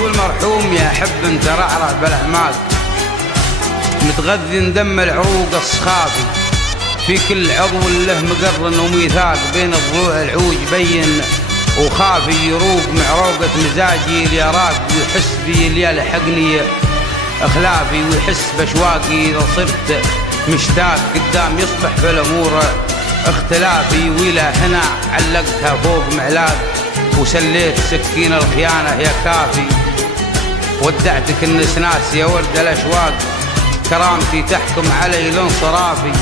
تقول مرحوم يا حب انت رعرع بالاعماق، متغذي ندم العروق الصخافي، في كل عضو له مقرن وميثاق، بين الضلوع العوج بين وخافي، يروق معروقة مزاجي اليراق، ويحس بي اللي لحقني اخلافي، ويحس باشواقي اذا صرت مشتاق، قدام يصبح في الامور اختلافي، وإلى هنا علقتها فوق معلاق، وسليت سكين الخيانة يا كافي، ودعتك النسناس يا ورد الاشواق، كرامتي تحكم علي الانصرافي،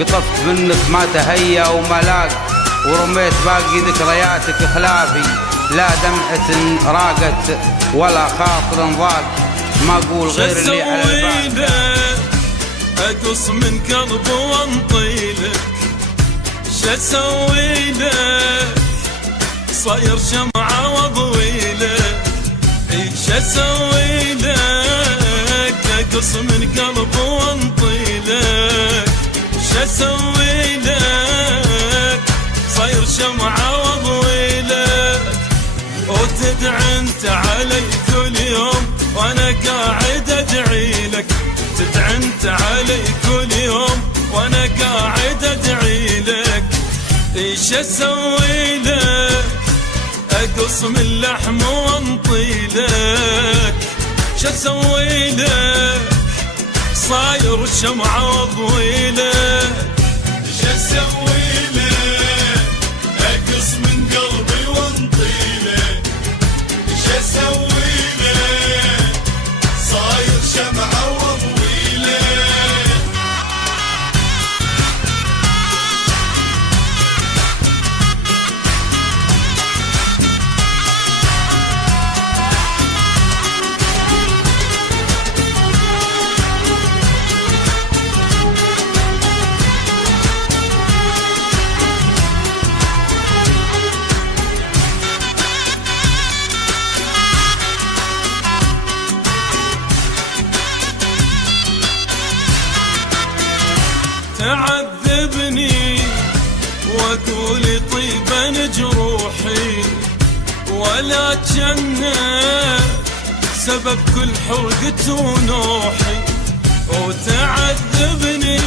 قطفت منك ما تهيأ وما لاق، ورميت باقي ذكرياتك خلافي، لا دمعة راقت ولا خاطر ضاق، ما اقول غير اللي على البال. اقص من قلبي وانطيلك، شسوي لك صاير شمعة واضويلك، شسوي لك اقص من قلبي وانطيلك، شسوي لك صاير شمعة واضويلك، وتدعي انت علي كل يوم وانا قاعد ادعي لك، تدعي انت علي كل يوم وانا قاعد ادعي لك، ايش اسوي لك اقص من لحم وانطي لك، ايش اسوي لك صاير الشمعة واضوي لك، ايش اسوي لك اقص من قلبي وانطي لك، ايش اسوي لك صاير شمعة واضوي لك. تعذبني وتقولي طيبا جروحي، ولا جنة سبب كل حرقة ونوحي، وتعذبني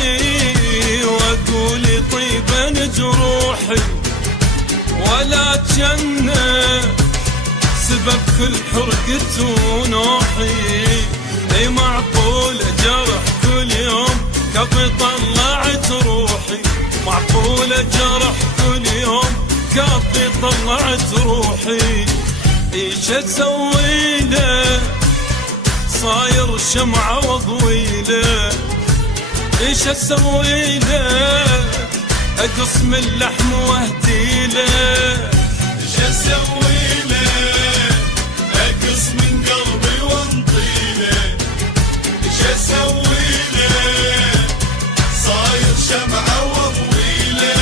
وتقولي طيبا جروحي، ولا جنة سبب كل حرقة ونوحي، اي معقول جرح كل يوم كفي طلعت روحي، معقولة جرح كل يوم كفي طلعت روحي، ايش اسوي له صاير الشمعة واضوي له، ايش اسوي له اقص من لحم واهدي له، ايش اسوي له اقص من قلبي وانطي له، ايش اسوي له صاير شمعة واضوي لك.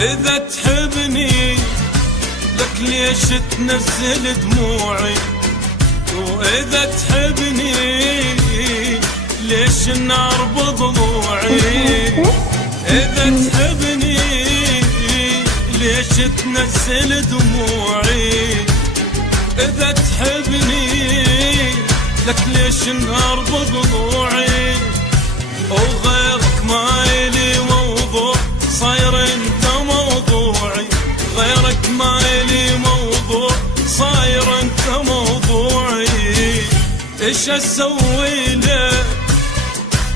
إذا تحبني لك ليش تنزل دموعي، وإذا تحبني ليش النار بضلوعي، إذا تحبني ليش تنزل دموعي، إذا تحبني لك ليش النار بضلوعي، وغيرك ما إلي موضوع صاير انت موضوعي، غيرك ما إلي موضوع صاير انت موضوعي، ايش اسوي لك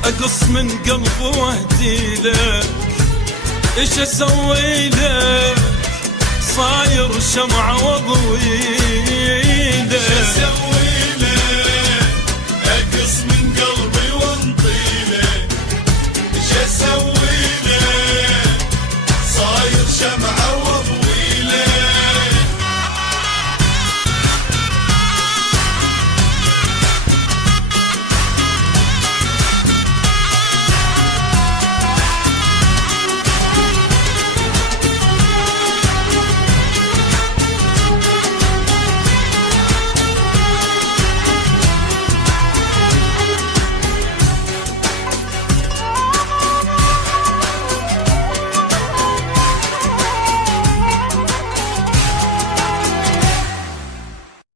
اقص من قلبي واهدي لك، ايش اسوي لك صاير شمعة واضوي لك.